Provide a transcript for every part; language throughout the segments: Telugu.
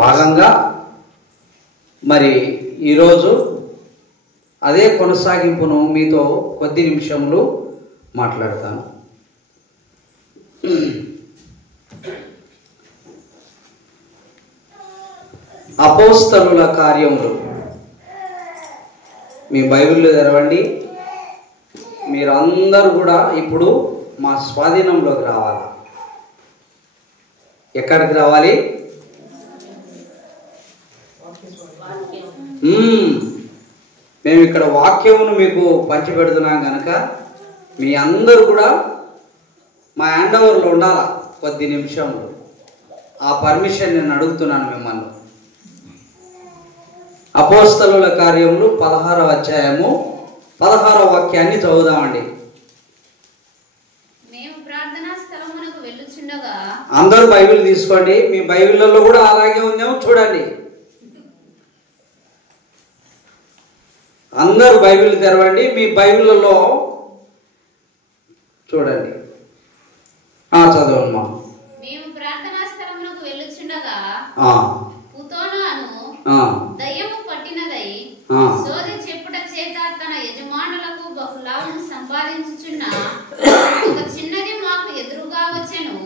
భాగంగా మరి ఈరోజు అదే కొనసాగింపును మీతో కొద్ది నిమిషములు మాట్లాడతాను. అపోస్తలుల కార్యములు మీ బైబిల్లో తెరవండి. మీరందరూ కూడా ఇప్పుడు మా స్వాధీనంలోకి రావాలి. ఎక్కడికి రావాలి? మేము ఇక్కడ వాక్యమును మీకు పంచిపెడుతున్నాం కనుక మీ అందరూ కూడా మా హ్యాండ్ ఓవర్లో ఉండాలా కొద్ది నిమిషంలో. ఆ పర్మిషన్ నేను అడుగుతున్నాను మిమ్మల్ని. అపోస్తలుల కార్యములు 16వ అధ్యాయము 16వ వాక్యాన్ని చదువుదామండి. అందరూ బైబిల్ తీసుకోండి. మీ బైబిల్లో కూడా అలాగే ఉందేమో చూడండి. అందరూ బైబిల్ తెరవండి. మీ బైబిల్లో చూడండి. చదవమ్మా. మేము ప్రార్థనా స్థలమునకు వెళ్ళుచుండగా దయ్యము పట్టినదై సోదె చెప్పుట చేత తన యజమానులకు బహులాభం సంపాదించుచున్న ఒక చిన్నది మాకు ఎదురుగా వచ్చెను.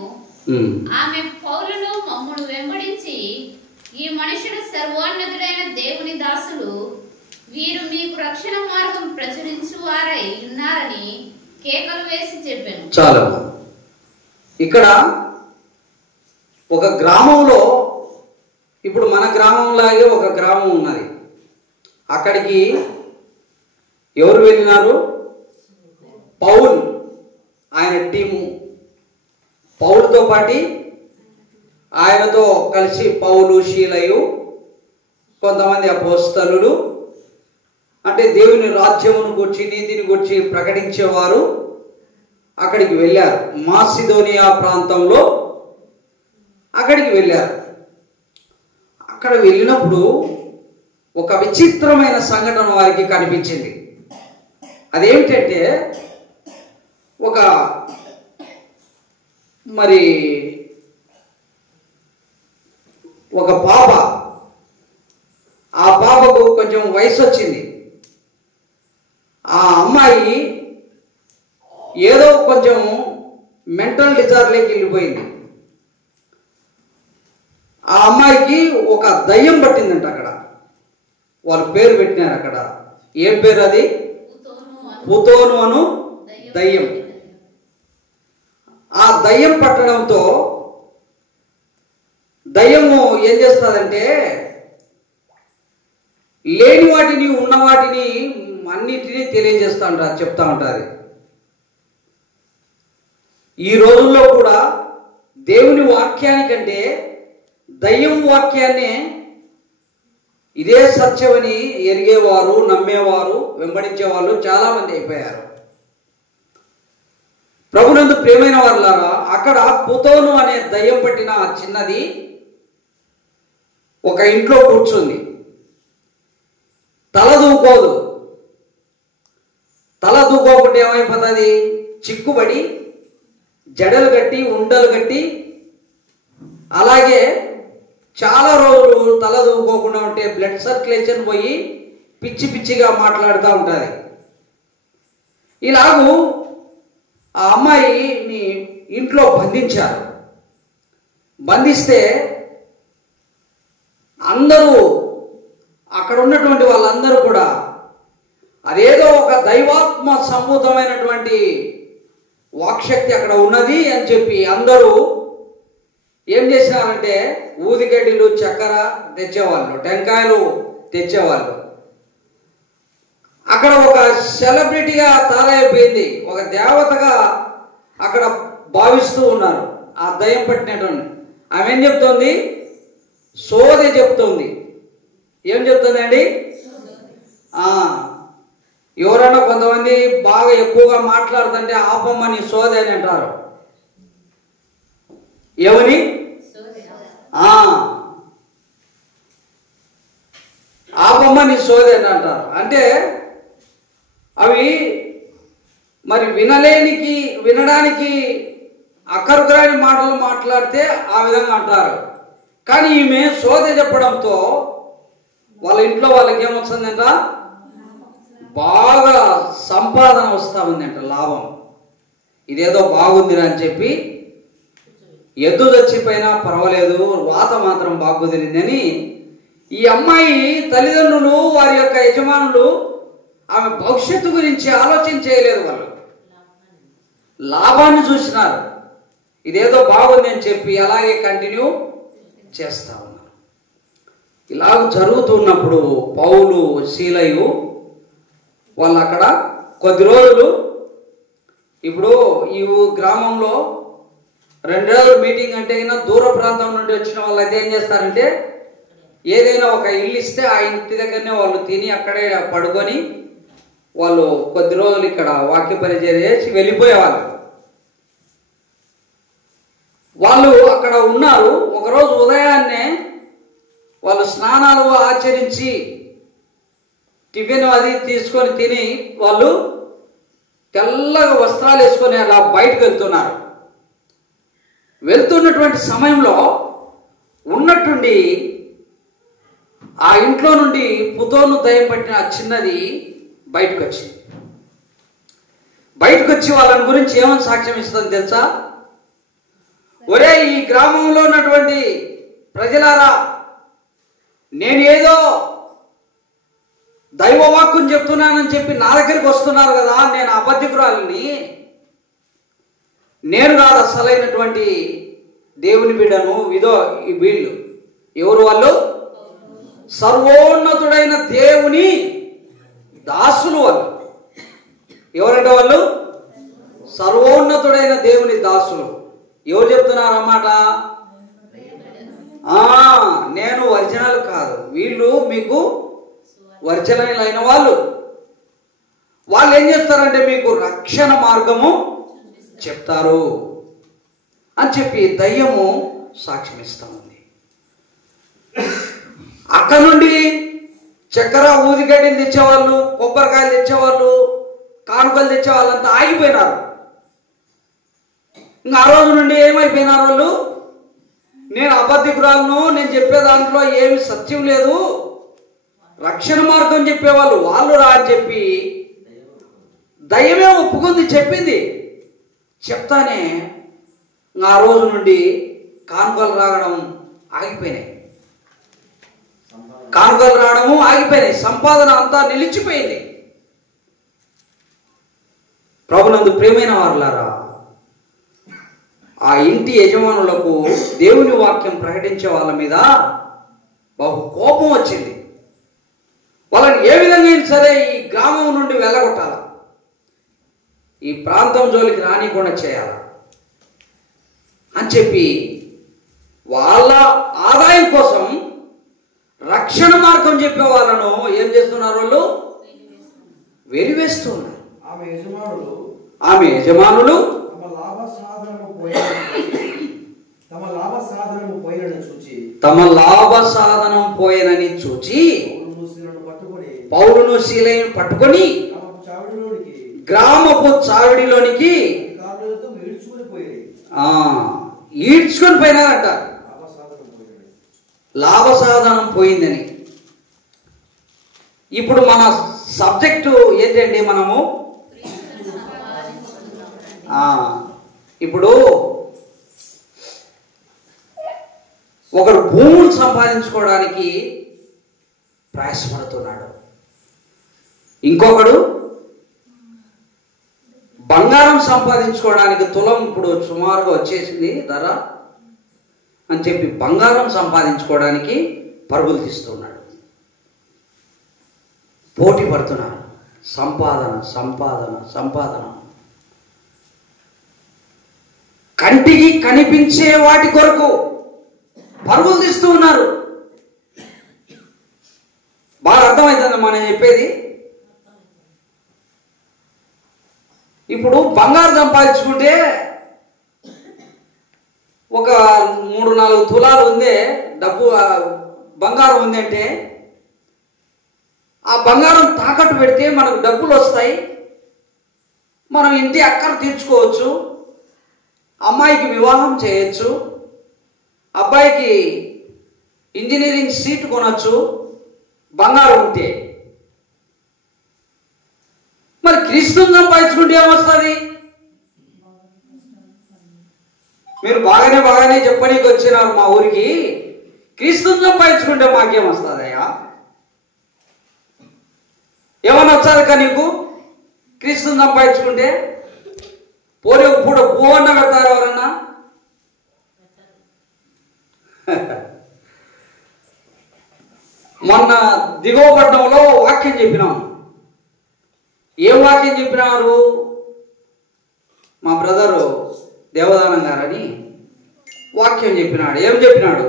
ఆమె పౌలును మమ్మును వెంబడించి, ఈ మనుషుడు సర్వోన్నతుడైన దేవుని దాసులు, వీరు మీకు రక్షణ మార్గం ప్రచురించువారై ఉన్నారని కేకలు వేసి చెప్పాను. చాలా ఇక్కడ ఒక గ్రామంలో, ఇప్పుడు మన గ్రామంలాగే ఒక గ్రామం ఉన్నది. అక్కడికి ఎవరు వెళ్ళినారు? పౌలు, ఆయన టీము. పౌలుతో పాటి ఆయనతో కలిసి పౌలు, శీలయు, కొంతమంది అపోస్తలులు, అంటే దేవుని రాజ్యమును గురించి, నీతిని గురించి ప్రకటించేవారు అక్కడికి వెళ్ళారు. మాసిదోనియా ప్రాంతంలో అక్కడికి వెళ్ళారు. అక్కడ వెళ్ళినప్పుడు ఒక విచిత్రమైన సంఘటన వారికి కనిపించింది. అదేమిటంటే, ఒక పాప, ఆ పాపకు కొంచెం వయసు వచ్చింది. ఆ అమ్మాయి ఏదో కొంచెం మెంటల్ డిజార్డర్లోకి వెళ్ళిపోయింది. ఆ అమ్మాయికి ఒక దయ్యం పట్టిందంట. అక్కడ వాళ్ళు పేరు పెట్టినారు. అక్కడ ఏం పేరు? అది పుతోను అను దయ్యం. ఆ దయ్యం పట్టడంతో దయ్యము ఏం చేస్తుందంటే, లేని వాటిని ఉన్న వాటిని అన్నిటినీ తెలియజేస్తూ ఉంటారు, చెప్తా ఉంటుంది. ఈ రోజుల్లో కూడా దేవుని వాక్యానికంటే దయ్యం వాక్యాన్నే ఇదే సత్యమని ఎరిగేవారు, నమ్మేవారు, వెంబడించేవాళ్ళు చాలా మంది అయిపోయారు. ప్రభునందు ప్రియమైన వారులారా, అక్కడ పుతోను అనే దయ్యం పట్టిన చిన్నది ఒక ఇంట్లో కూర్చుంది. తల దూకోదు. తల దూకోకుంటే ఏమైపోతుంది? చిక్కుబడి జడలు కట్టి, ఉండలు కట్టి, అలాగే చాలా రోజులు తల దూకోకుండా ఉంటే బ్లడ్ సర్క్యులేషన్ పోయి పిచ్చి పిచ్చిగా మాట్లాడుతూ ఉంటుంది. ఇలాగూ ఆ అమ్మాయిని ఇంట్లో బంధించారు. బంధిస్తే అందరూ, అక్కడ ఉన్నటువంటి వాళ్ళందరూ కూడా అదేదో ఒక దైవాత్మ సంభూతమైనటువంటి వాక్శక్తి అక్కడ ఉన్నది అని చెప్పి అందరూ ఏం చేసినారంటే, ఊదిగడ్డిలు, చక్కెర తెచ్చేవాళ్ళు, టెంకాయలు తెచ్చేవాళ్ళు. అక్కడ ఒక సెలబ్రిటీగా తయారైపోయింది, ఒక దేవతగా అక్కడ భావిస్తూ ఉన్నారు ఆ దయ్యం పట్టినటువంటి. ఆమె ఏం చెప్తోంది? సోదె చెప్తోంది. ఏం చెప్తుంది అండి? ఎవరైనా కొంతమంది బాగా ఎక్కువగా మాట్లాడుతుంటే ఆపమ్మని సోదె అని అంటారు. ఏమని? ఆపమ్మని సోదె అని అంటారు. అంటే అవి మరి వినడానికి అక్కరుకురాని మాటలు మాట్లాడితే ఆ విధంగా అంటారు. కానీ ఈమె సోదె చెప్పడంతో వాళ్ళ ఇంట్లో వాళ్ళకి ఏమొస్తుందంట, బాగా సంపాదన వస్తూ ఉందంట, లాభం. ఇదేదో బాగుందిరా అని చెప్పి ఎద్దు చచ్చిపోయినా పర్వాలేదు, వాత మాత్రం బాగు కుదిరిందని ఈ అమ్మాయి తల్లిదండ్రులు, వారి యొక్క యజమానులు ఆమె భవిష్యత్తు గురించి ఆలోచన చేయలేదు. వాళ్ళు లాభాన్ని చూసినారు. ఇదేదో బాగుంది అని చెప్పి అలాగే కంటిన్యూ చేస్తా ఉన్నారు. ఇలాగ జరుగుతున్నప్పుడు పౌలు శీలయు వాళ్ళు అక్కడ కొద్ది రోజులు, ఇప్పుడు ఈ గ్రామంలో 2 రోజులు మీటింగ్ అంటే దూర ప్రాంతం నుండి వచ్చిన వాళ్ళు అయితే ఏం చేస్తారంటే, ఏదైనా ఒక ఇల్లు ఇస్తే ఆ ఇంటి దగ్గరనే వాళ్ళు తిని అక్కడే పడుకొని వాళ్ళు కొద్ది రోజులు ఇక్కడ వాక్య పరిచర్య చేసి వెళ్ళిపోయేవాళ్ళు. వాళ్ళు అక్కడ ఉన్నారు. ఒకరోజు ఉదయాన్నే వాళ్ళు స్నానాలు ఆచరించి టిఫిన్ అది తీసుకొని తిని వాళ్ళు తెల్లగా వస్త్రాలు వేసుకొని అలా బయటకు వెళ్తున్నారు. వెళ్తున్నటువంటి సమయంలో ఉన్నట్టుండి ఆ ఇంట్లో నుండి పుతోను దయ్యం పట్టిన ఆ చిన్నది బయటకు వచ్చింది. బయటకు వచ్చి వాళ్ళని గురించి ఏమని సాక్ష్యం ఇస్తుంది తెలుసా? ఒరే, ఈ గ్రామంలో ఉన్నటువంటి ప్రజలారా, నేను ఏదో దైవవాక్కుని చెప్తున్నానని చెప్పి నా దగ్గరికి వస్తున్నారు కదా, నేను అబద్ధికురాలిని, నేను కాదు అసలైనటువంటి దేవుని బిడ్డను. ఇదో ఈ వీళ్ళు ఎవరు? వాళ్ళు సర్వోన్నతుడైన దేవుని దాసులు. వాళ్ళు ఎవరంటే వాళ్ళు సర్వోన్నతుడైన దేవుని దాసులు. ఎవరు చెప్తున్నారు అన్నమాట? నేను ఒరిజినల్ కాదు, వీళ్ళు మీకు ఒరిజినల్ అయిన వాళ్ళు. వాళ్ళు ఏం చేస్తారంటే మీకు రక్షణ మార్గము చెప్తారు అని చెప్పి దయ్యము సాక్ష్యం ఇస్తా ఉంది. అక్కడ నుండి చక్కెర ఊదిగడ్డలు తెచ్చేవాళ్ళు, కొబ్బరికాయలు తెచ్చేవాళ్ళు, కానుకలు తెచ్చేవాళ్ళంతా ఆగిపోయినారు. ఇంకా ఆ రోజు నుండి ఏమైపోయినారు వాళ్ళు? నేను అబద్ధికురాలను, నేను చెప్పే దాంట్లో ఏమి సత్యం లేదు, రక్షణ మార్గం చెప్పేవాళ్ళు వాళ్ళు రా అని చెప్పి దయ్యమే ఒప్పుకుంది, చెప్పింది. చెప్తానే ఆ రోజు నుండి కానుకలు రావడం ఆగిపోయినాయి. కానుకలు రావడము ఆగిపోయినాయి. సంపాదన అంతా నిలిచిపోయింది. ప్రభునందు ప్రియమైన వారులారా, ఆ ఇంటి యజమానులకు దేవుని వాక్యం ప్రకటించే వాళ్ళ మీద బహు కోపం వచ్చింది. వాళ్ళని ఏ విధంగా సరే ఈ గ్రామం నుండి వెళ్ళగొట్టాల, ఈ ప్రాంతం జోలికి రానికుండా చేయాల అని చెప్పి వాళ్ళ ఆదాయం కోసం రక్షణ మార్గం చెప్పే వాళ్ళను ఏం చేస్తున్నారు? వాళ్ళు వెలివేస్తున్నారు. ఆమె యజమానులు తమ లాభ సాధనం పోయినని చూచి పౌలును శీలను పట్టుకొని గ్రామపు చావిడిలోనికి ఈడ్చుకొని పోయినారంట. లాభ సాధనం పోయిందని. ఇప్పుడు మన సబ్జెక్టు ఏంటండి? మనము ఇప్పుడు ఒకడు భూములు సంపాదించుకోవడానికి ప్రయాసపడుతున్నాడు, ఇంకొకడు బంగారం సంపాదించుకోవడానికి తులం ఇప్పుడు సుమారుగా వచ్చేసింది ధర అని చెప్పి బంగారం సంపాదించుకోవడానికి పరుగులు తీస్తున్నాడు. పోటీ పడుతున్నాడు. సంపాదన సంపాదన సంపాదన. కంటికి కనిపించే వాటి కొరకు పరుగులు తీస్తూ ఉన్నారు. బాగా అర్థమవుతుంది మనం చెప్పేది. ఇప్పుడు బంగారు సంపాదించుకుంటే ఒక 3-4 తులాలు ఉందే డబ్బు బంగారం ఉందంటే ఆ బంగారం తాకట్టు పెడితే మనకు డబ్బులు వస్తాయి, మనం ఇంటి అక్కర తీర్చుకోవచ్చు, అమ్మాయికి వివాహం చేయొచ్చు, అబ్బాయికి ఇంజనీరింగ్ సీట్ కొనొచ్చు బంగారం ఉంటే. మరి క్రీస్తుని సంపాదించుకుంటే ఏమొస్తుంది? మీరు బాగానే చెప్పనీకి వచ్చినారు మా ఊరికి, క్రీస్తుని సంపాదించుకుంటే మాకేమొస్తుందయ్యా? ఏమన్నా వచ్చాక నీకు క్రీస్తుని సంపాదించుకుంటే? పోనీ పూట పూవన్న పెడతారు ఎవరన్నా? మొన్న దిగువపట్నంలో వాక్యం చెప్పినాం. ఏం వాక్యం చెప్పినారు? మా బ్రదరు దేవదానం గారని వాక్యం చెప్పినాడు. ఏం చెప్పినాడు?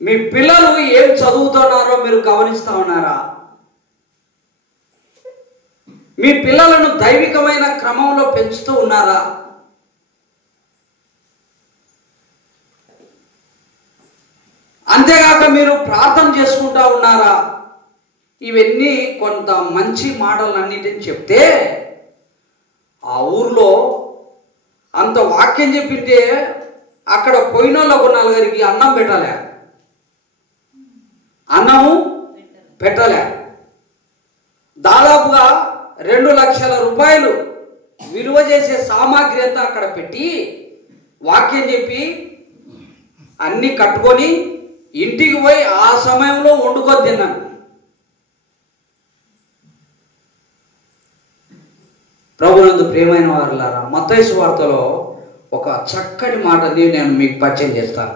మీ పిల్లలు ఏం చదువుతున్నారో మీరు గమనిస్తా ఉన్నారా? మీ పిల్లలను దైవికమైన క్రమంలో పెంచుతూ ఉన్నారా? అంతేగాక మీరు ప్రార్థన చేసుకుంటా ఉన్నారా? ఇవన్నీ కొంత మంచి మాటలన్నిటిని చెప్తే ఆ ఊర్లో అంత వాక్యం చెప్పింటే అక్కడ పోయిన వాళ్ళకు నలుగురికి అన్నం పెట్టలే, అన్నము పెట్టలే. దాదాపుగా 2 లక్షల రూపాయలు విలువ చేసే సామాగ్రి అంతా అక్కడ పెట్టి వాక్యం చెప్పి అన్నీ కట్టుకొని ఇంటికి పోయి ఆ సమయంలో వండుకొని తిన్నాను. ప్రభునందు ప్రియమైన వారులారా, మత్తయి సువార్తలో ఒక చక్కటి మాటని నేను మీకు పరిచయం చేస్తాను.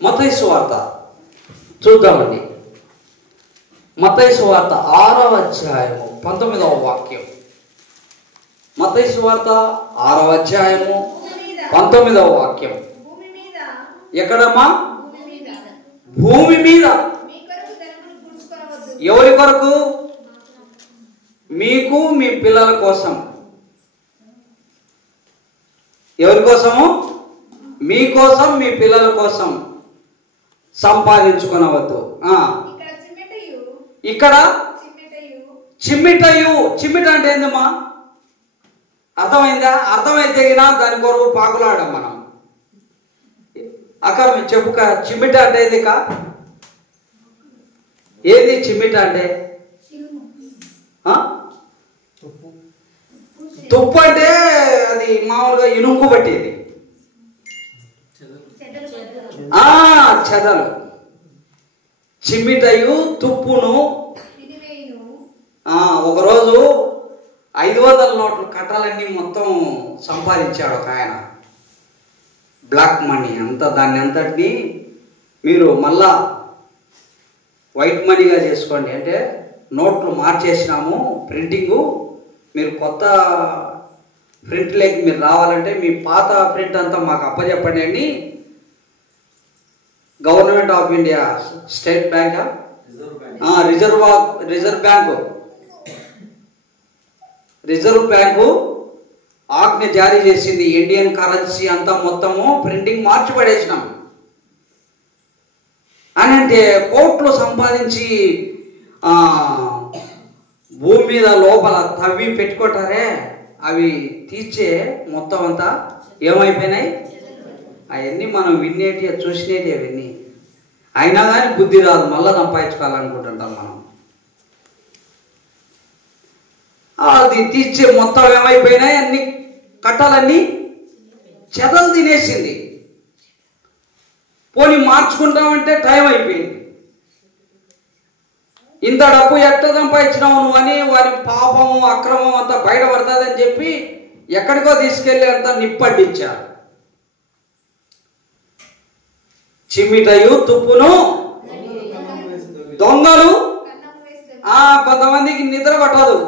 మత్తయి సువార్త చూద్దామండి. మత్తయి సువార్త 6వ అధ్యాయము 19వ వాక్యం. మత్తయి సువార్త 6వ అధ్యాయము 19వ వాక్యం. ఎక్కడమ్మా? భూమి మీద. ఎవరి కొరకు? మీకు మీ పిల్లల కోసం. ఎవరి కోసము? మీకోసం మీ పిల్లల కోసం సంపాదించుకునవద్దు. ఇక్కడ చిమ్మిటయు. చిమ్మిట అంటే ఏందమ్మా? అర్థమైందా? అర్థమైతే దాని కొరకు పాకులాడాం మనం. అక్క మీరు చెప్పుక, చిమ్మిట అంటే ఏంది? ఏది చిమ్మిట అంటే? తుప్పు అంటే అది మామూలుగా ఇనుము పట్టేది. చెదలు. చిమ్మిటయు తుప్పును. ఒకరోజు 500 నోట్లు కట్టాలన్నీ మొత్తం సంపాదించాడు ఒక ఆయన. బ్లాక్ మనీ అంతా, దాన్ని అంతటిని మీరు మళ్ళా వైట్ మనీగా చేసుకోండి. అంటే నోట్లు మార్చేసినాము, ప్రింటింగు, మీరు కొత్త ప్రింట్లోకి మీరు రావాలంటే మీ పాత ప్రింట్ అంతా మాకు అప్పచెప్పండి అని గవర్నమెంట్ ఆఫ్ ఇండియా, స్టేట్ బ్యాంకా, రిజర్వ్ బ్యాంకు ఆజ్ఞ జారీ చేసింది. ఇండియన్ కరెన్సీ అంతా మొత్తము ప్రింటింగ్ మార్చి పడేసినాం అని. అంటే కోట్లు సంపాదించి భూమి మీద లోపల తవ్వి పెట్టుకుంటారే, అవి తీర్చే మొత్తం అంతా ఏమైపోయినాయి? అవన్నీ మనం వినేటి చూసినేటి అవన్నీ. అయినా కానీ బుద్ధి రాదు, మళ్ళా సంపాదించుకోవాలనుకుంటుంటాం మనం. అది తీర్చే మొత్తం ఏమైపోయినాయి? అన్ని కట్టాలన్నీ చెదలు తినేసింది. పోనీ మార్చుకుంటామంటే టైం అయిపోయింది. ఇంత డబ్బు ఎట్ట సంపాదించినావు నువ్వు అని వారి పాపము అక్రమం అంతా బయటపడుతుందని చెప్పి ఎక్కడికో తీసుకెళ్ళి అంత నిప్పడ్డించారు. చిమ్మిటయు తుప్పును దొంగలు. కొంతమందికి నిద్ర పట్టదు.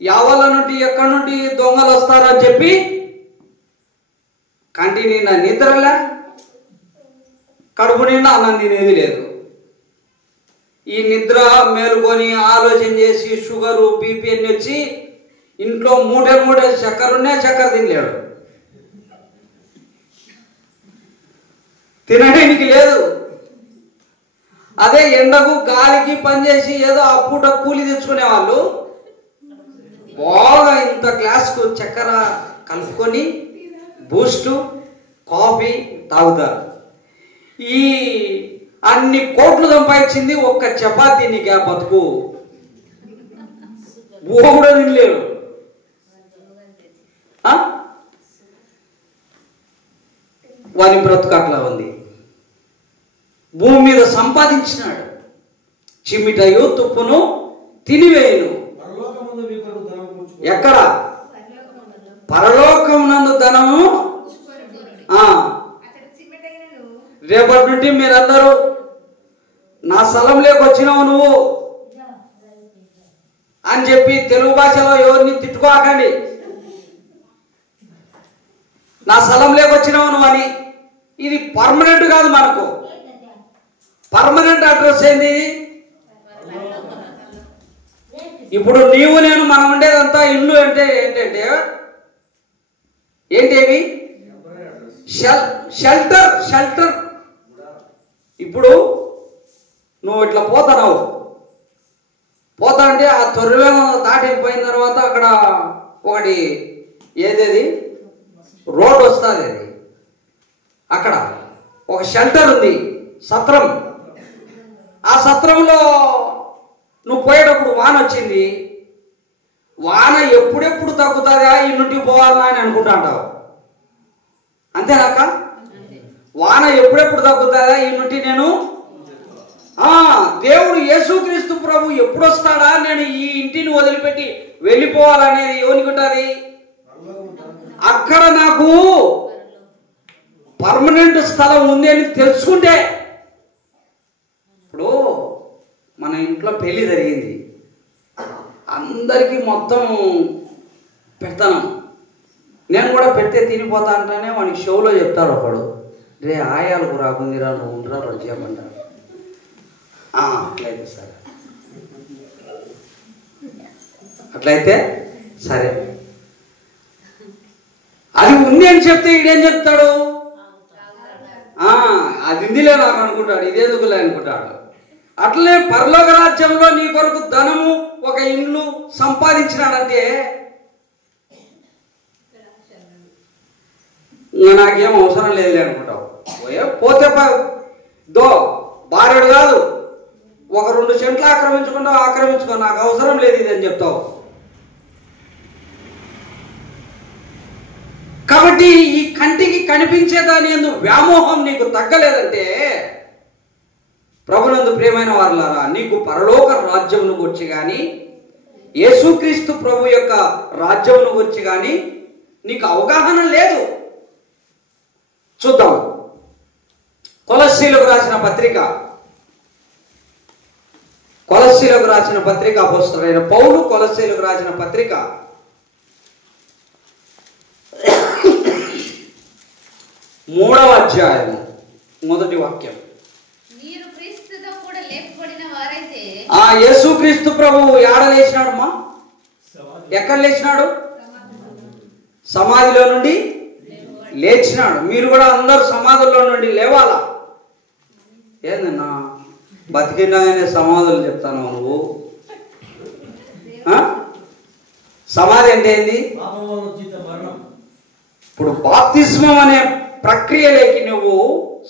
యావల నుండి ఎక్కడి నుండి దొంగలు వస్తారని చెప్పి కంటి నిండా నిద్రలే, కడుపు నిండా అన్నం తినేది లేదు. ఈ నిద్ర మేలుకొని ఆలోచన చేసి షుగరు బీపీ అన్ని వచ్చి ఇంట్లో మూడే చక్కెర ఉన్నాయి, చక్కెర తినలేడు, తినడానికి లేదు. అదే ఎండకు గాలికి పనిచేసి ఏదో ఆ పూట కూలి తెచ్చుకునే వాళ్ళు బాగా ఇంత గ్లాస్కు చక్కెర కలుపుకొని బూస్టు కాఫీ తాగుతారు. ఈ అన్ని కోట్లు సంపాదించింది ఒక్క చపాతీ నీకు ఆ బతుకు ఊహ కూడా తినలేడు. వారి బ్రతుకు అట్లా ఉంది. భూమి మీద సంపాదించినాడు, చిమ్మిటయు తుప్పును తినివేయును. ఎక్కడ? పరలోకమునందు ధనము. రేపటి నుండి మీరందరూ నా స్థలంలోకి వచ్చినావు నువ్వు అని చెప్పి తెలుగు భాషలో ఎవరిని తిట్టుకోకండి. నా స్థలంలోకి వచ్చినావు నువ్వు అని. ఇది పర్మనెంట్ కాదు. మనకు పర్మనెంట్ అడ్రస్ ఏంది? ఇప్పుడు నీవు నేను మనం ఉండేదంతా ఇల్లు అంటే ఏంటంటే ఏంటేవి? షెల్టర్. షెల్టర్. ఇప్పుడు నువ్వు ఇట్లా పోతావు అంటే ఆ తొర్రె దాటిపోయిన తర్వాత అక్కడ ఒకటి ఏదేది రోడ్ వస్తుంది, అది అక్కడ ఒక షెల్టర్ ఉంది, సత్రం. ఆ సత్రంలో నువ్వు పోయేటప్పుడు వాన వచ్చింది, వాన ఎప్పుడెప్పుడు తగ్గుతుందా ఇంటికి పోవాలన్నా అని అనుకుంటా అంటావు. అంతేనాక? వాన ఎప్పుడెప్పుడు తగ్గుతుందా ఇంటి నేను దేవుడు యేసుక్రీస్తు ప్రభు ఎప్పుడు వస్తాడా నేను ఈ ఇంటిని వదిలిపెట్టి వెళ్ళిపోవాలనేది ఎవరికి ఉంటుంది? అక్కడ నాకు పర్మనెంట్ స్థలం ఉంది అని తెలుసుకుంటే. ఇప్పుడు మన ఇంట్లో పెళ్లి జరిగింది, అందరికీ మొత్తం పెడతాను. నేను కూడా పెడితే తినిపోతా అంటేనే వానికి షోలో చెప్తాడు ఒకడు, రే ఆయాలకు రాకుందిరా నువ్వు ఉండరా పడి చేయమంటారు. అట్లయితే సరే, అట్లయితే సరే. అది ఉంది అని చెప్తే ఈడేం చెప్తాడు? అది ఇందిలే నాకు అనుకుంటాడు, ఇదేందుకులే అనుకుంటాడు. అట్లనే పరలోక రాజ్యంలో నీ కొరకు ధనము ఒక ఇల్లు సంపాదించినాడంటే నాకేం అవసరం లేదులే అనుకుంటావు. పోతే భార్యడు కాదు, ఒక 2 సెంట్లు ఆక్రమించుకో, నాకు అవసరం లేదు ఇది అని చెప్తావు. కాబట్టి ఈ కంటికి కనిపించేదాని యందు వ్యామోహం నీకు తగ్గలేదంటే, ప్రభునందు ప్రియమైన వారలారా, నీకు పరలోక రాజ్యమును గురించి కానీ యేసుక్రీస్తు ప్రభు యొక్క రాజ్యమును గురించి కానీ నీకు అవగాహన లేదు. చూద్దాం. కొలస్సీలకు రాసిన పత్రిక అపోస్తలుడైన పౌలు కొలస్సీలకు రాసిన పత్రిక 3వ అధ్యాయం 1వ వాక్యం. యేసుక్రీస్తు ప్రభువు ఏడ లేచినాడమ్మా? ఎక్కడ లేచినాడు? సమాధిలో నుండి లేచినాడు. మీరు కూడా అందరూ సమాధుల్లో నుండి లేవాలా? ఏందన్నా బతికినాగానే సమాధులు చెప్తాను నువ్వు? సమాధి అంటే ఏంది? ఇప్పుడు బాప్తిస్మం అనే ప్రక్రియలోకి నువ్వు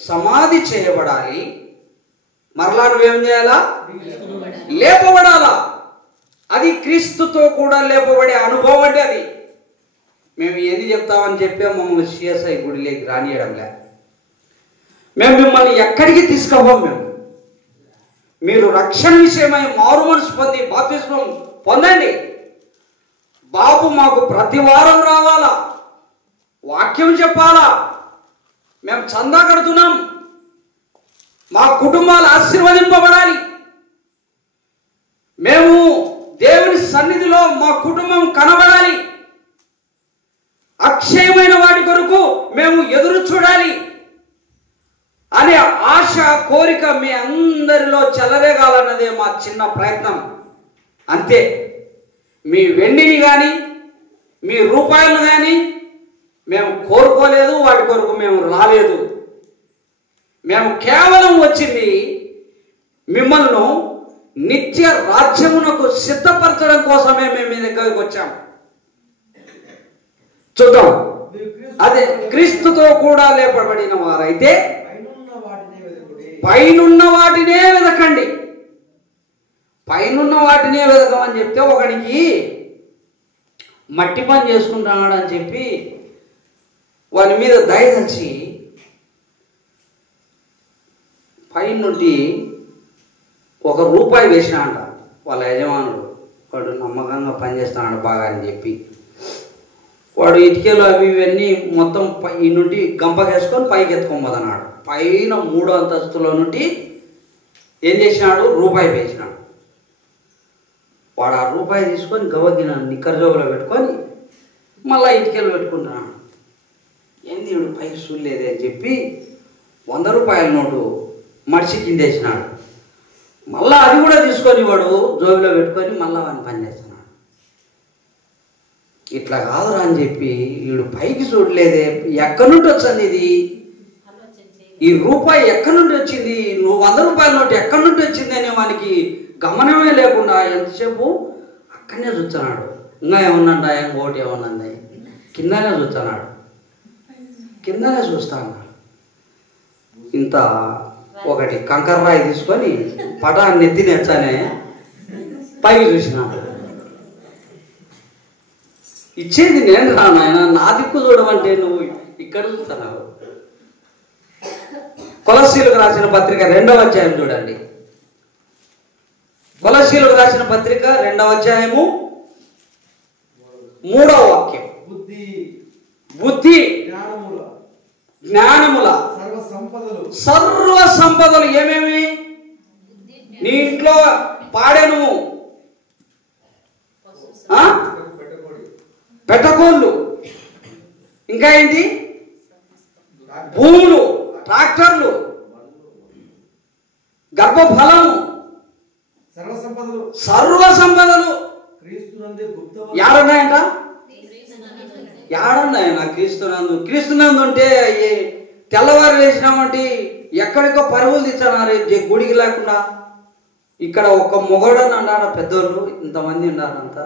సమాధి చేయబడాలి. మరలా నువ్వేం చేయాలా? లేపబడాలా. అది క్రీస్తుతో కూడా లేపబడే అనుభవం. అంటే అది మేము ఏది చెప్తామని చెప్పే మమ్మల్ని సిఎస్ఐ గుడిలోకి రానియడంలే. మేము మిమ్మల్ని ఎక్కడికి తీసుకుపోం. మీరు రక్షణ విషయమై మారు మనసు పొంది బాప్తిస్మం పొందండి. బాబు మాకు ప్రతి వారం రావాలా, వాక్యం చెప్పాలా, మేము చందా కడుతున్నాం, మా కుటుంబాలు ఆశీర్వదింపబడాలి, మేము దేవుని సన్నిధిలో మా కుటుంబం కనబడాలి, అక్షయమైన వాటి కొరకు మేము ఎదురు చూడాలి అనే ఆశ, కోరిక మీ అందరిలో చెలరేగాలన్నదే మా చిన్న ప్రయత్నం. అంతే. మీ వెండిని కానీ మీ రూపాయలు కానీ మేము కోరుకోలేదు, వాటి కొరకు మేము రాలేదు. మేము కేవలం వచ్చింది మిమ్మల్ని నిత్య రాజ్యమునకు సిద్ధపరచడం కోసమే మేము మీ దగ్గరికి వచ్చాము. చూద్దాం. అదే క్రీస్తుతో కూడా లేపబడిన వారైతే పైనున్న వాటినే వెదకండి, పైనున్న వాటినే వెదకమని చెప్తే ఒకడికి మట్టి పని చేసుకుంటున్నాడు అని చెప్పి వాని మీద దయదలిచి పైనుండి ₹1 వేసినాడంట వాళ్ళ యజమానుడు. వాడు నమ్మకంగా పనిచేస్తున్నాడు బాగా అని చెప్పి వాడు ఇటుకలు అవి ఇవన్నీ మొత్తం ఈ నుండి గంపకేసుకొని పైకి ఎత్తుకోమన్నాడు. పైన 3వ అంతస్తులో నుండి ఏం చేసినాడు? ₹1 వేసినాడు. వాడు ఆ ₹1 తీసుకొని గవగిన నిక్కర్ జోబులో పెట్టుకొని మళ్ళీ ఇటుకలు పెట్టుకుంటున్నాడు. ఏంది వీడు పైకి చూడలేదే అని చెప్పి ₹100 నోటు మడిచి కిందేసినాడు. మళ్ళీ అది కూడా తీసుకొని వాడు జోబులో పెట్టుకొని మళ్ళీ వాడిని పని చేస్తున్నాడు. ఇట్లా కాదురా అని చెప్పి వీడు పైకి చూడలేదే, ఎక్కడి నుండి వచ్చింది ఇది, ఈ ₹1 ఎక్కడి నుండి వచ్చింది, నువ్వు ₹100 నోటు ఎక్కడి నుండి వచ్చింది అని వానికి గమనమే లేకుండా ఎంతసేపు అక్కడనే చూస్తున్నాడు. ఇంకా ఏమన్నా ఇంకోటి ఏమన్నా కిందనే చూస్తున్నాడు, కిందనే చూస్తాను. ఇంత ఒకటి కంకర్రాయి తీసుకొని పటాన్ని నెత్తినెచ్చానే పైకి చూసినాడు. ఇచ్చేది నేను రా నాయన, నా దిక్కు చూడమంటే నువ్వు ఇక్కడ చూస్తున్నావు. కొలస్సీలకు రాసిన పత్రిక 2వ అధ్యాయం చూడండి. కొలస్సీలకు రాసిన పత్రిక 2వ అధ్యాయము 3వ వాక్యం. బుద్ధి జ్ఞానముల సర్వ సంపదలు ఏమేమి నీ ఇంట్లో పాడెను, పెట్టకోళ్ళు, ఇంకా ఏంటి, భూములు, ట్రాక్టర్లు, గర్భఫలము, సర్వ సంపదలు ఏడున్నాయంట. ఏడున్నాయన క్రీస్తునందు. క్రీస్తునందు అంటే తెల్లవారు వేసినామంటే ఎక్కడికో పరుగులు తీస్తున్నారు గుడికి లేకుండా. ఇక్కడ ఒక్క మొగడని అన్నాడు, పెద్దోళ్ళు ఇంతమంది ఉన్నారంతా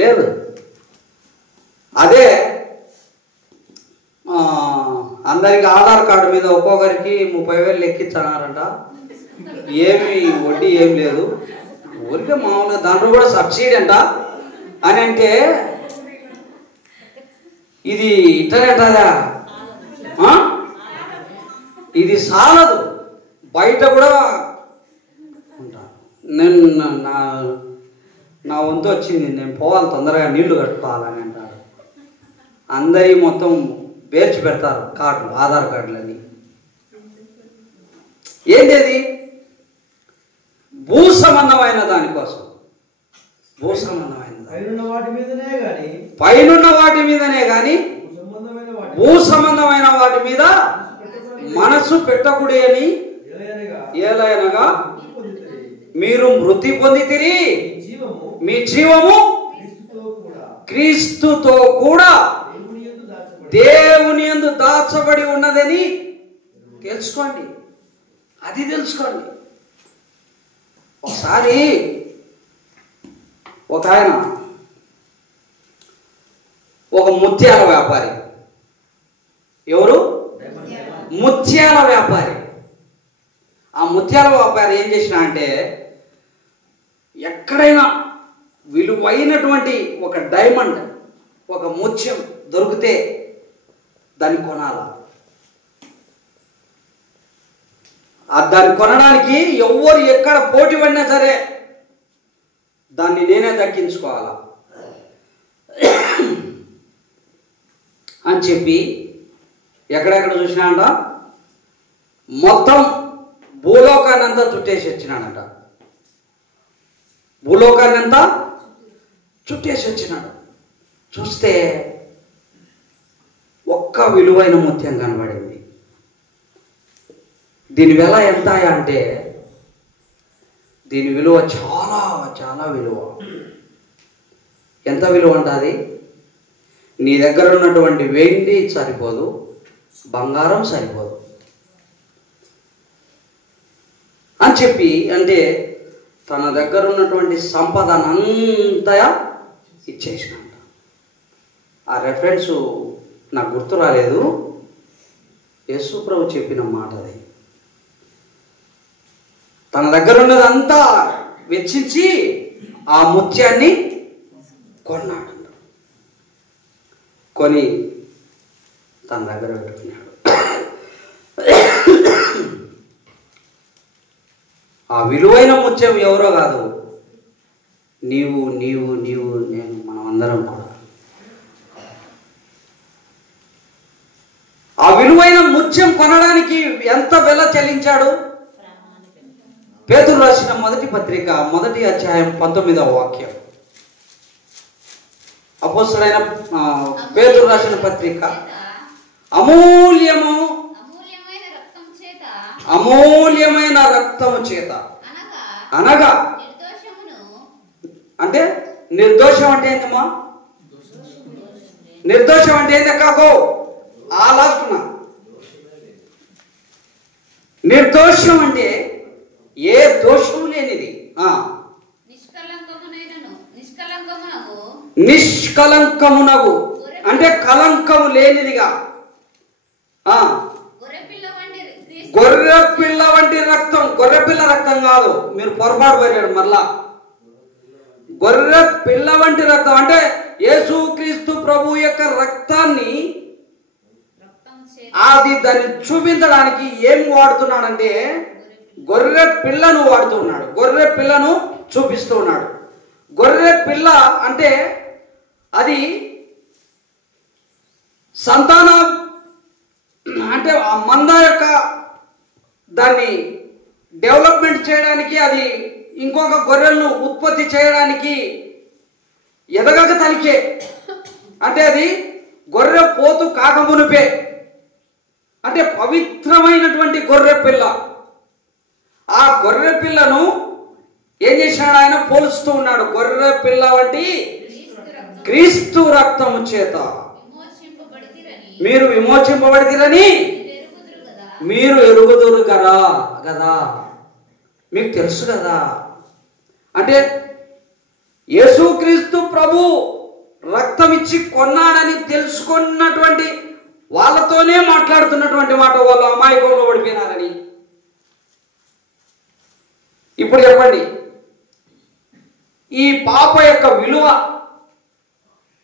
లేదు. అదే అందరికి ఆధార్ కార్డు మీద ఒక్కొక్కరికి 30,000 ఎక్కించన్నారంట. ఏమి వడ్డీ ఏం లేదు, ఊరికే మామూలుగా దాంట్లో కూడా సబ్సిడీ అంట అని. అంటే ఇది ఇట్లనేంటదా, ఇది సాలదు, బయట కూడా ఉంటా. నేను నా వంతు వచ్చింది, నేను పోవాలి తొందరగా నీళ్లు కట్టుకోవాలని అంటారు. అందరి మొత్తం పేర్చి పెడతారు కార్డులు, ఆధార్ కార్డులని. ఏంటి అది? భూ సంబంధమైన దానికోసం, భూ సంబంధమైన పైనున్న వాటి మీదనే గాని భూ సంబంధమైన వాటి మీద మనసు పెట్టకుడి అని ఏలైనగా మీరు మృతి పొందితిరి, మీ జీవము క్రీస్తుతో కూడా దేవుని యందు దాచబడి ఉన్నదని తెలుసుకోండి. అది తెలుసుకోండి. ఒకసారి ఒక ఆయన ఒక ముత్యాల వ్యాపారి, ఎవరు? ముత్యాల వ్యాపారి. ఆ ముత్యాల వ్యాపారి ఏం చేసినా అంటే, ఎక్కడైనా విలువైనటువంటి ఒక డైమండ్, ఒక ముత్యం దొరికితే దాన్ని కొనాల. దాన్ని కొనడానికి ఎవరు ఎక్కడ పోటీ పడినా సరే దాన్ని నేనే దక్కించుకోవాలా అని చెప్పి ఎక్కడెక్కడ చూసినాడంట, మొత్తం భూలోకాన్ని అంతా చుట్టేసి వచ్చినాడంట. భూలోకాన్ని అంతా చుట్టేసి వచ్చినాడు. చూస్తే ఒక్క విలువైన ముత్యం కనబడింది. దీని వెల ఎంత అంటే, దీని విలువ చాలా చాలా విలువ. ఎంత విలువ ఉంటుంది? నీ దగ్గర ఉన్నటువంటి వెండి సరిపోదు, బంగారం సరిపోదు అని చెప్పి, అంటే తన దగ్గర ఉన్నటువంటి సంపదనంతా ఇచ్చేసినంట. ఆ రెఫరెన్స్ నాకు గుర్తు రాలేదు, యేసు ప్రభు చెప్పిన మాట అది. తన దగ్గర ఉన్నదంతా వెచ్చించి ఆ ముత్యాన్ని కొన్నాడు. కొని తన దగ్గర పెట్టుకున్నాడు. ఆ విలువైన ముత్యం ఎవరో కాదు, నీవు నీవు నీవు నేను, మనమందరం కూడా. ఆ విలువైన ముత్యం కొనడానికి ఎంత వెల చెల్లించాడు? పేతురు రాసిన మొదటి పత్రిక 1వ అధ్యాయం 19వ వాక్యం. అపోస్తలుడైన పేతురు రాసిన పత్రిక, అమూల్యమైన రక్తము చేత అనగా, అంటే నిర్దోషం అంటే ఏంటమ్మా? నిర్దోషం అంటే ఏంటి కాకో ఆలాసుకున్నా. నిర్దోషం అంటే ఏ దోషం లేనిది, నిష్కలంకమునగు అంటే కలంకము లేనిదిగా, గొర్రెపిల్ల వంటి రక్తం. గొర్రెపిల్ల రక్తం కాదు, మీరు పొరపాటు పడ్డాడు. మరలా గొర్రెపిల్ల వంటి రక్తం అంటే యేసుక్రీస్తు ప్రభు యొక్క రక్తాన్ని దాన్ని చూపించడానికి ఏం వాడుతున్నాడంటే గొర్రె పిల్లను వాడుతున్నాడు. గొర్రె పిల్లను చూపిస్తూ ఉన్నాడు. గొర్రె పిల్ల అంటే అది సంతానం, అంటే ఆ మంద యొక్క దాన్ని డెవలప్మెంట్ చేయడానికి, అది ఇంకొక గొర్రెలను ఉత్పత్తి చేయడానికి ఎదగక తలికే, అంటే అది గొర్రె పోతు కాకమునిపే, అంటే పవిత్రమైనటువంటి గొర్రె పిల్ల. ఆ గొర్రె పిల్లను ఏం చేశాడు ఆయన? పోలుస్తూ ఉన్నాడు. గొర్రె పిల్ల వంటి క్రీస్తు రక్తము చేత మీరు విమోచింపబడితిరని మీరు ఎరుగుదురు కదా. మీకు తెలుసు కదా. అంటే యేసుక్రీస్తు ప్రభు రక్తం ఇచ్చి కొన్నాడని తెలుసుకున్నటువంటి వాళ్ళతోనే మాట్లాడుతున్నటువంటి మాట. వాళ్ళు అమాయకంలో పడిపోయినారని. ఇప్పుడు చెప్పండి, ఈ పాప యొక్క విలువ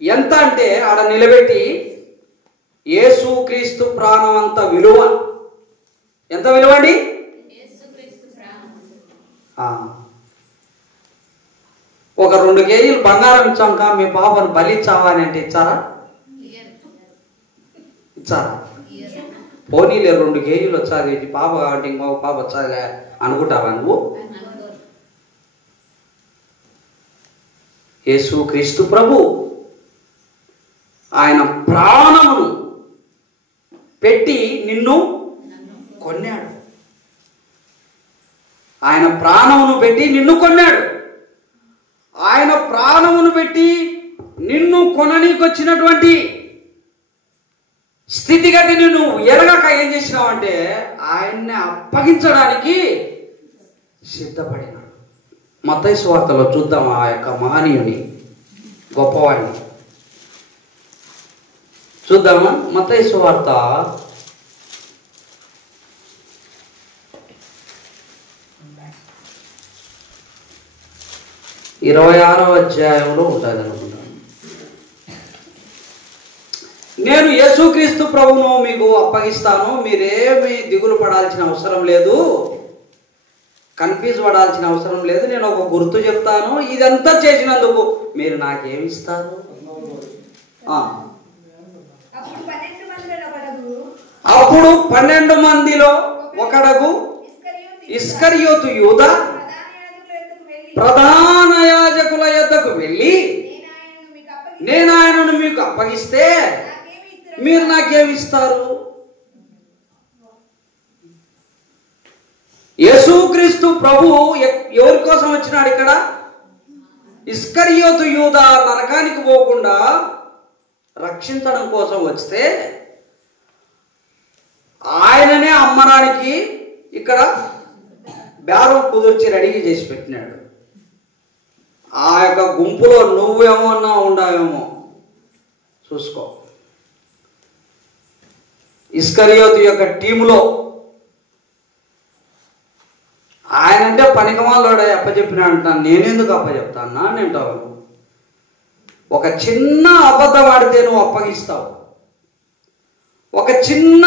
ఎంత అంటే ఆడ నిలబెట్టి యేసుక్రీస్తు ప్రాణం అంత విలువ. ఎంత విలువ అండి? ఒక 2 కేజీలు బంగారం ఇచ్చాక మీ పాపను బలిచ్చావా అని అంటే ఇచ్చారా? ఇచ్చారా? పోనీలే 2 కేజీలు వచ్చాది పాప కాబట్టి ఇంకొక పాప వచ్చాదిలే అనుకుంటావా నువ్వు? యేసుక్రీస్తు ప్రభు ఆయన ప్రాణమును పెట్టి నిన్ను కొన్నాడు. ఆయన ప్రాణమును పెట్టి నిన్ను కొన్నాడు. ఆయన ప్రాణమును పెట్టి నిన్ను కొననీకొచ్చినటువంటి స్థితిగతిని నువ్వు ఎరగక ఏం చేసినావంటే ఆయన్ని అప్పగించడానికి సిద్ధపడినాడు. మత్తయి సువార్తలో చూద్దాం ఆ యొక్క మహనీయుని, గొప్పవాడిని చూద్దామా? మత్తయి సువార్త 26వ అధ్యాయంలో ఉంటుంది అనుకుంటాను. నేను యేసుక్రీస్తు ప్రభువును మీకు అప్పగిస్తాను, మీరేమి దిగులు పడాల్సిన అవసరం లేదు, కన్ఫ్యూజ్ పడాల్సిన అవసరం లేదు. నేను ఒక గుర్తు చెప్తాను, ఇదంతా చేసినందుకు మీరు నాకేమిస్తారు? అప్పుడు 12 మందిలో ఒకడగు ఇస్కరియోతు యూదా ప్రధాన యాజకుల యొద్దకు వెళ్ళి, నేను ఆయనను మీకు అప్పగిస్తే మీరు నాకేమిస్తారు? యేసుక్రీస్తు ప్రభు ఎవరి కోసం వచ్చినాడు? ఇక్కడ ఇస్కరియోతు యూదా నరకానికి పోకుండా రక్షించడం కోసం వస్తే ఆయననే అమ్మడానికి ఇక్కడ బేరం కుదిర్చి రెడీ చేసి పెట్టినాడు. ఆ యొక్క గుంపులో నువ్వేమన్నా ఉండావేమో చూసుకో. ఇస్కరియోతు యొక్క టీములో ఆయనంటే పనికిమాలోడే అప్పచెప్పినాడంట. నేనెందుకు అప్పచెప్తానా అంటావు. ఒక చిన్న అబద్ధం ఆడితే నువ్వు అప్పగిస్తావు. ఒక చిన్న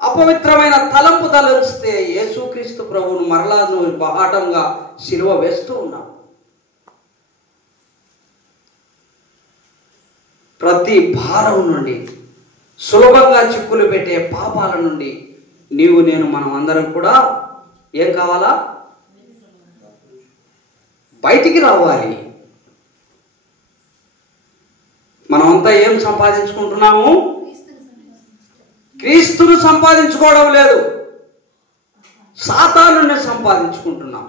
అపవిత్రమైన తలంపు తలంచితే యేసుక్రీస్తు ప్రభువును మరలా నువ్వు బహాటంగా సిలువ వేస్తూ ఉన్నావు. ప్రతి భారం నుండి, సులభంగా చిక్కులు పెట్టే పాపాల నుండి మనం అందరం కూడా ఏం కావాలా? బయటికి రావాలి. మనమంతా ఏం సంపాదించుకుంటున్నాము? క్రీస్తును సంపాదించుకోవడం లేదు, సాతానుని సంపాదించుకుంటున్నాం.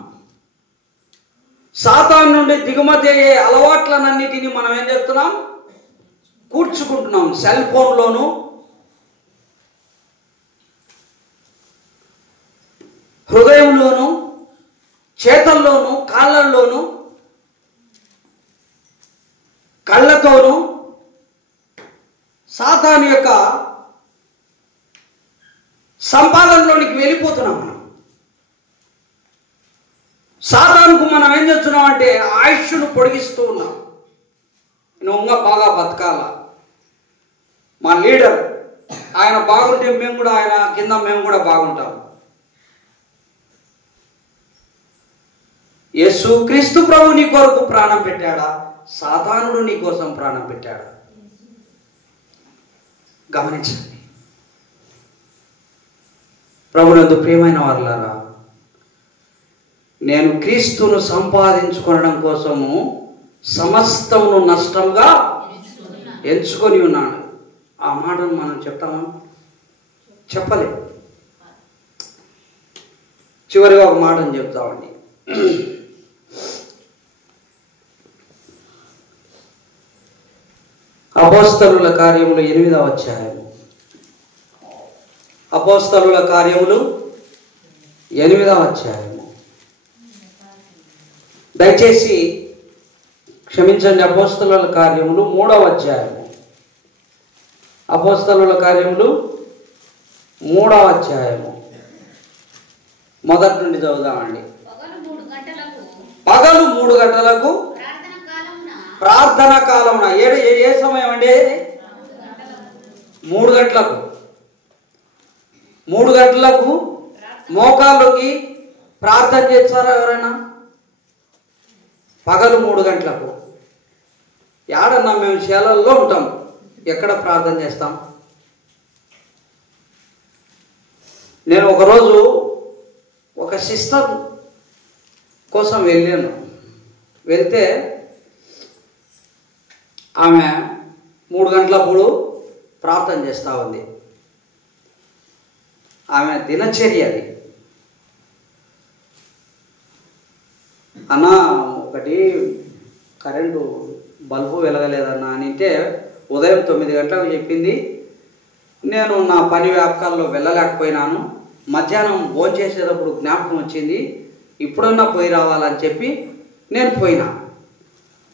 సాతాను నుండి దిగుమతి అయ్యే అలవాట్లనన్నిటినీ మనం ఏం చేస్తున్నాం? కూర్చుకుంటున్నాం. సెల్ ఫోన్లోను, హృదయంలోను, చేతల్లోను, కాళ్ళల్లోను, కళ్ళతోనూ సాతాను యొక్క సంపాదనలోనికి వెళ్ళిపోతున్నాం. మనం సాతానుకు మనం ఏం చేస్తున్నాం అంటే ఆయుష్ను పొడిగిస్తూ ఉన్నాం. నువ్వుగా బాగా బతకాల, మా లీడర్ ఆయన బాగుంటే మేము కూడా ఆయన కింద మేము కూడా బాగుంటాం. యేసుక్రీస్తు ప్రభు నీ కొరకు ప్రాణం పెట్టాడా? సాతానుడు నీ కోసం ప్రాణం పెట్టాడా? గమనించండి. ప్రభునందు ప్రియమైన వారులారా, నేను క్రీస్తును సంపాదించుకోవడం కోసము సమస్తమును నష్టంగా ఎంచుకొని ఉన్నాను. ఆ మాటను మనం చెప్తామా? చెప్పలేము. చివరిగా ఒక మాటను చెప్తామండి. అపోస్తలుల కార్యములు 8వ అధ్యాయం. అపోస్తలుల కార్యములు 8వ అధ్యాయము. దయచేసి క్షమించండి. అపోస్తలుల కార్యములు 3వ అధ్యాయము. అపోస్తలుల కార్యములు 3వ అధ్యాయము మొదటి నుండి చదువుదామండి. పగలు 3 గంటలకు ప్రార్థన కాలమున. ఏ సమయం అండి? 3 గంటలకు. 3 గంటలకు మోకాళ్ళకి ప్రార్థన చేస్తారా ఎవరైనా? పగలు 3 గంటలకు. ఏడన్నా మేము శాలల్లో ఉంటాం, ఎక్కడ ప్రార్థన చేస్తాం? నేను ఒకరోజు ఒక సిస్టర్ కోసం వెళ్ళాను. వెళ్తే ఆమె 3 గంటలప్పుడు ప్రార్థన చేస్తూ ఉంది. ఆమె దినచర్య అది. అన్న ఒకటి కరెంటు బల్బు వెలగలేదన్నా అని అంటే ఉదయం 9 గంటలకు చెప్పింది. నేను నా పని వ్యాపకాల్లో వెళ్ళలేకపోయినాను. మధ్యాహ్నం భోజనం చేసేటప్పుడు జ్ఞాపకం వచ్చింది, ఇప్పుడన్నా పోయి రావాలని చెప్పి నేను పోయినా.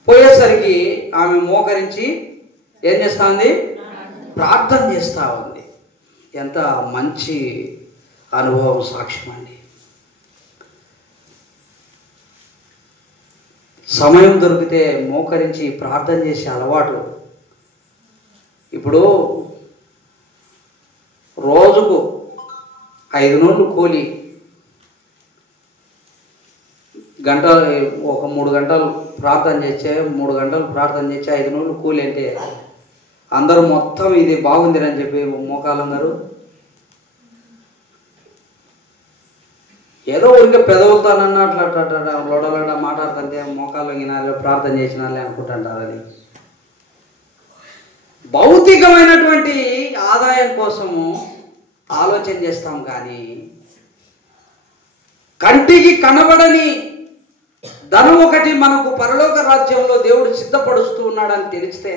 పోయేసరికి ఆమె మోకరించి ఏం చేస్తూ ఉంది? ప్రార్థన చేస్తూ ఉంది. ఎంత మంచి అనుభవం, సాక్ష్యం అండి. సమయం దొరికితే మోకరించి ప్రార్థన చేసే అలవాటు. ఇప్పుడు రోజుకు 5 నూళ్ళు కూలి, ఒక 3 గంటలు ప్రార్థన చేసే 3 గంటలు ప్రార్థన చేసే 5 నూళ్ళు కూలి అంటే అందరూ మొత్తం ఇది బాగుందిరని చెప్పి మోకాలందరూ ఏదో ఊరికే పెదవుతానన్నా అట్లా అట్లా లోడలోడ మాట్లాడుతుంటే మోకాలు గినాలి ప్రార్థన చేసినాలే అనుకుంటుంటారని. భౌతికమైనటువంటి ఆదాయం కోసము ఆలోచన చేస్తాం, కానీ కంటికి కనబడని ధనం ఒకటి మనకు పరలోక రాజ్యంలో దేవుడు సిద్ధపరుస్తూ ఉన్నాడని తెలిస్తే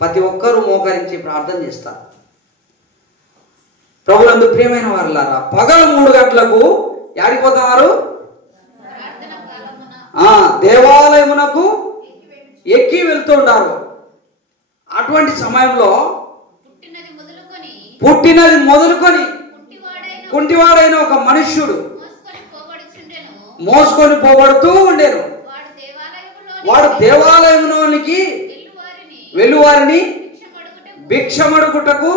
ప్రతి ఒక్కరూ మోకరించి ప్రార్థన చేస్తారు. ప్రభునందు ప్రియమైన వారులారా, పగలు 3 గంటలకు యాడిపోతున్నారు? దేవాలయమునకు ఎక్కి వెళ్తుంటారు. అటువంటి సమయంలో పుట్టినది మొదలుకొని కుంటివాడైన ఒక మనుష్యుడు మోసుకొని పోబడుతూ ఉండేను. వాడు దేవాలయంలోనికి వెళ్ళువారిని భిక్షమడుగుటకు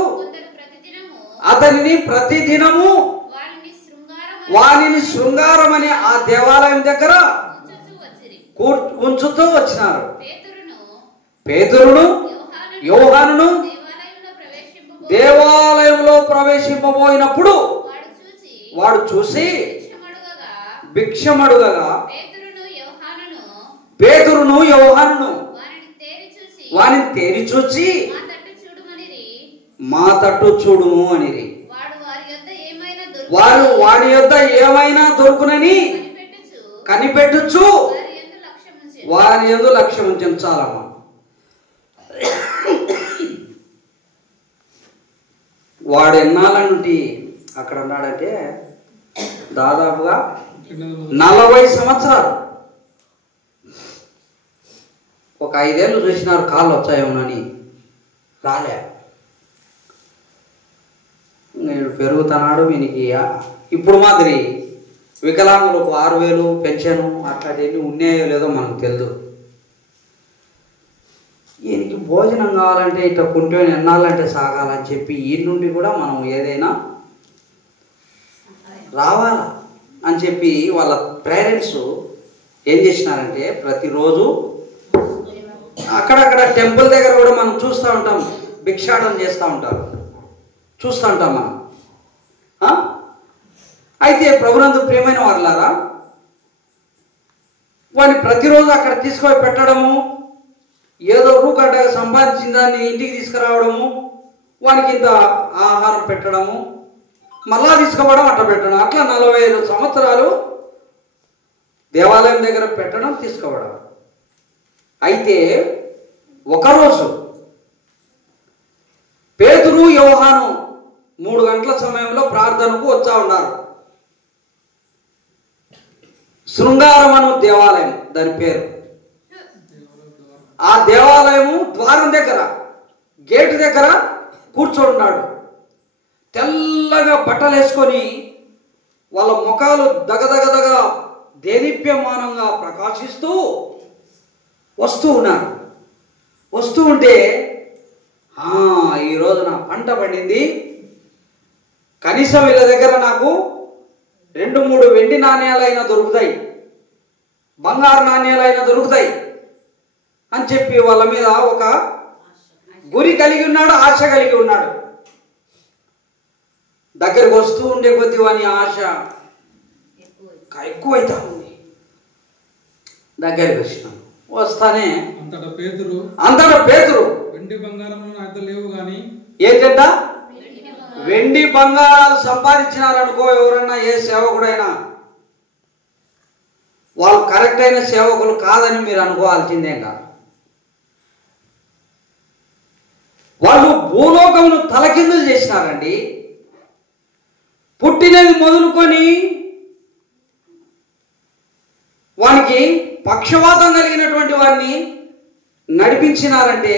అతనిని ప్రతిదినము వారిని శృంగారం అనే ఆ దేవాలయం దగ్గర ఉంచుతూ వచ్చినారు. పేతురును యోహానును దేవాలయంలో ప్రవేశింపబోయినప్పుడు వాడు చూసి భిక్షమడుగగా పేతురును యోహానును వారిని తేరి చూచి మా తట్టు చూడుము అనిరి. వారు వాడి యొద్ద ఏమైనా దొరుకునని కనిపెట్టుచు వారి యందు లక్ష్యం ఉంచను. చాలమ్మా. వాడు ఎన్నాళ్ళ నుండి అక్కడ ఉన్నాడంటే దాదాపుగా 40 సంవత్సరాలు. ఒక 5 ఏళ్ళు చూసినారు కాళ్ళు వచ్చాయేమోనని, రాలే. నేను పెరుగుతున్నాడు. వీనికి ఇప్పుడు మాదిరి వికలాంగులకు 6,000 పెన్షన్ అట్లాంటివన్నీ ఉన్నాయో లేదో మనకు తెలియదు. ఈయనకి భోజనం కావాలంటే ఇట్లా కుంటేని ఎన్నాళ్ళంటే సాగాలని చెప్పి ఈ నుండి కూడా మనం ఏదైనా రావాలా అని చెప్పి వాళ్ళ పేరెంట్స్ ఏం చేసినారంటే ప్రతిరోజు అక్కడక్కడ టెంపుల్ దగ్గర కూడా మనం చూస్తూ ఉంటాం, భిక్షాటన చేస్తూ ఉంటారు, చూస్తూ ఉంటాం మనం. అయితే ప్రభునందు ప్రియమైన వారులారా, వాడిని ప్రతిరోజు అక్కడ తీసుకొని పెట్టడము, ఏదో రూకడ్డగా సంపాదించిన దాన్ని ఇంటికి తీసుకురావడము, వానికి ఇంత ఆహారం పెట్టడము, మళ్ళా తీసుకోవడం, అట్లా పెట్టడం, అట్లా 45 సంవత్సరాలు దేవాలయం దగ్గర పెట్టడం, తీసుకోవడం. అయితే ఒకరోజు పేతురు యోహాను 3 గంటల సమయంలో ప్రార్థనకు వచ్చా ఉన్నారు. శృంగారం అను దేవాలయం దాని పేరు. ఆ దేవాలయము ద్వారం దగ్గర గేటు దగ్గర కూర్చోన్నాడు. తెల్లగా బట్టలు వేసుకొని వాళ్ళ ముఖాలు దగదగదగ దేదీప్యమానంగా ప్రకాశిస్తూ వస్తూ ఉన్నారు. వస్తూ ఉంటే ఈరోజు నా పంట పండింది, కనీసం వీళ్ళ దగ్గర నాకు 2-3 వెండి నాణ్యాలైనా దొరుకుతాయి, బంగారు నాణ్యాలైనా దొరుకుతాయి అని చెప్పి వాళ్ళ మీద ఒక గురి కలిగి ఉన్నాడు, ఆశ కలిగి ఉన్నాడు. దగ్గరకు వస్తూ ఉండే కొద్ది వాని ఆశ ఎక్కువైతా ఉంది. దగ్గరికి వచ్చినాను. వస్తానే అంతటా పేతురు వెండి బంగారములు నా దగ్గర లేవు గాని, ఏంటంట వెండి బంగారాలు సంపాదించినారనుకో ఎవరన్నా, ఏ సేవకుడైనా, వాళ్ళు కరెక్ట్ అయిన సేవకులు కాదని మీరు అనుకోవాల్సిందే కాదు. వాళ్ళు భూలోకమును తలకిందులు చేసినారండి. పుట్టినది మొదలుకొని వానికి పక్షవాతం కలిగినటువంటి వారిని నడిపించినారంటే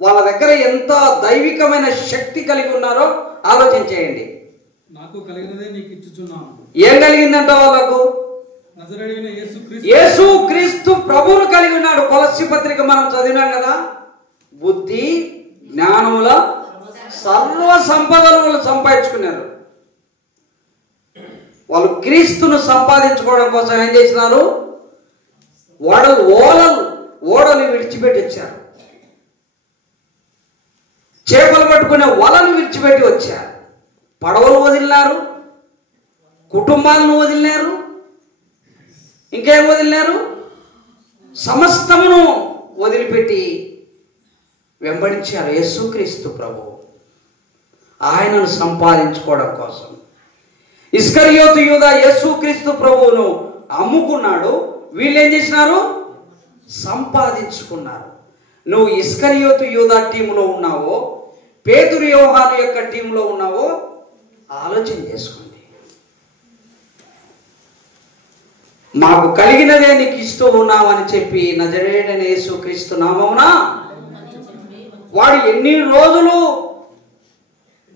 వాళ్ళ దగ్గర ఎంత దైవికమైన శక్తి కలిగి ఉన్నారో ఆలోచన చేయండి. నాకు కలిగినదే నీకు ఇచ్చుచున్నాను. ఏం కలిగిందంట వాళ్ళకు? నజరేయుడైన యేసుక్రీస్తు ప్రభువును కలిగి ఉన్నాడు. కొలస్సీ పత్రిక మనం చదివినాం కదా. బుద్ధి జ్ఞానముల సర్వ సంపదలు వాళ్ళు సంపాదించుకున్నారు. వాళ్ళు క్రీస్తును సంపాదించుకోవడం కోసం ఏం చేసినారు? ఓడలు విడిచిపెట్టి వచ్చారు. చేపలు పట్టుకునే వలను విడిచిపెట్టి వచ్చారు. పడవలు వదిలినారు, కుటుంబాలను వదిలినారు, ఇంకేం వదిలినారు? సమస్తమును వదిలిపెట్టి వెంబడించారు యేసుక్రీస్తు ప్రభు. ఆయనను సంపాదించుకోవడం కోసం ఇస్కరియోతు యూదా యేసుక్రీస్తు ప్రభువును అమ్ముకున్నాడు. వీళ్ళు ఏం చేసినారు? సంపాదించుకున్నారు. నువ్వు ఇస్కరియోతు యూదా టీంలో ఉన్నావో, పేతురు యోహాను యొక్క టీంలో ఉన్నావో ఆలోచన చేసుకోండి. మాకు కలిగినదే నీకు ఇస్తూ ఉన్నావని చెప్పి నజరేయుడైన యేసుక్రీస్తు నామమున వాడు ఎన్ని రోజులు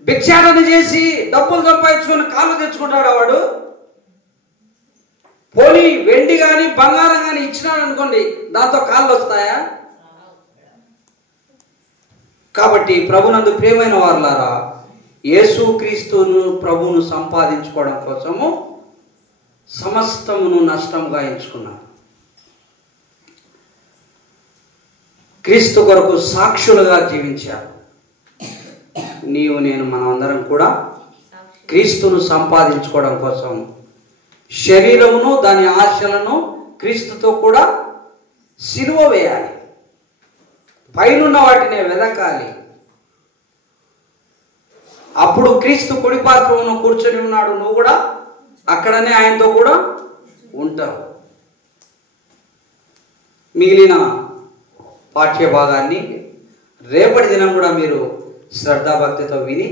భిక్షాటన చేసి డబ్బులు సంపాదించుకొని కాళ్ళు తెచ్చుకుంటాడు వాడు. పోనీ వెండి కానీ బంగారం కానీ ఇచ్చినాడు అనుకోండి, దాంతో కాళ్ళు వస్తాయా? కాబట్టి ప్రభునందు ప్రియమైన వారులారా, యేసుక్రీస్తును ప్రభువును సంపాదించుకోవడం కోసము సమస్తమును నష్టంగా ఎంచుకున్నారు. క్రీస్తు కొరకు సాక్షులుగా జీవించారు. నీవు నేను మనమందరం కూడా క్రీస్తును సంపాదించుకోవడం కోసం శరీరమును దాని ఆశలను క్రీస్తుతో కూడా సిలువ వేయాలి. పైనున్న వాటినే వెదకాలి. అప్పుడు క్రీస్తు కుడి పార్శ్వమున కూర్చొని ఉన్నాడు, నువ్వు కూడా అక్కడనే ఆయనతో కూడా ఉంటావు. మిగిలిన పాఠ్య భాగాన్ని రేపటి దినం కూడా మీరు శ్రద్ధాభక్తితో విని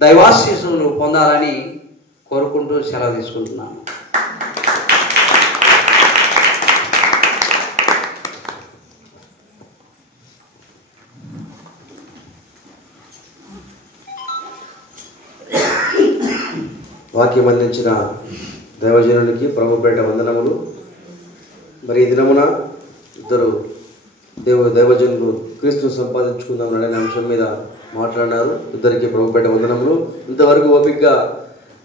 దైవాశీస్సులు పొందాలని కోరుకుంటూ సెలవు తీసుకుంటున్నాను. వాక్యం అందించిన దైవజనునికి ప్రభుపేట వందనములు. మరి ఈ దినమున ఇద్దరు దైవజనులు క్రీస్తును సంపాదించుకుందాం అనే అంశం మీద మాట్లాడినారు. ఇద్దరికి ప్రభుపేట వందనములు. ఇంతవరకు ఓపికగా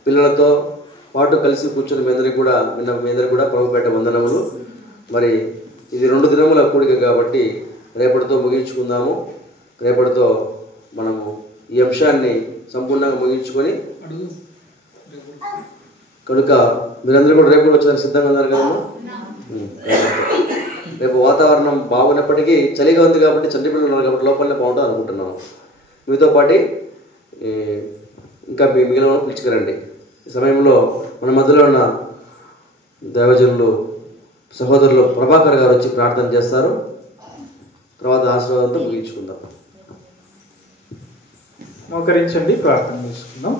పిల్లలతో పాటు కలిసి కూర్చొని మీ అందరికీ కూడా ప్రభుపేట వందనములు. మరి ఇది 2 దినముల కూడిక కాబట్టి రేపటితో ముగించుకుందాము. రేపటితో మనము ఈ అంశాన్ని సంపూర్ణంగా ముగించుకొని కనుక మీరందరూ కూడా రేపు వచ్చేదానికి సిద్ధంగా ఉన్నారు కదమ్మా. రేపు వాతావరణం బాగున్నప్పటికీ చలిగా ఉంది కాబట్టి చంటి పిల్లలు ఉన్నారు కాబట్టి లోపలనే బాగుంటుంది అనుకుంటున్నాను. మీతో పాటు ఇంకా మిగిలిన పిలుచుకురండి. ఈ సమయంలో మన మధ్యలో ఉన్న దైవజనులు సహోదరులు ప్రభాకర్ గారు వచ్చి ప్రార్థన చేస్తారు. తర్వాత ఆశీర్వాదంతో ముగించుకుందాం. మోకరించండి, ప్రార్థన చేసుకుందాం.